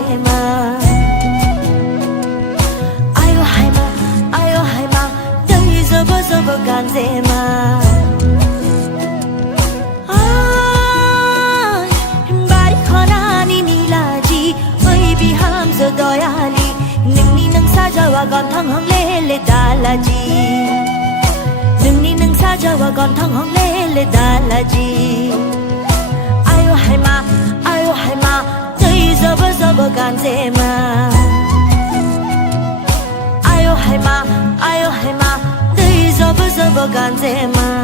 간제마 아유 하이마 너희 저버 간제마 바리 커나니 밀라지 의 비함 저 도야리 능니 능 사자와 건탕 레레 달라지 능니 능 사자와 건탕 레레 달라지 아유 하이마 너희 저버 간제마 아유 하이마 너희 저버 간제마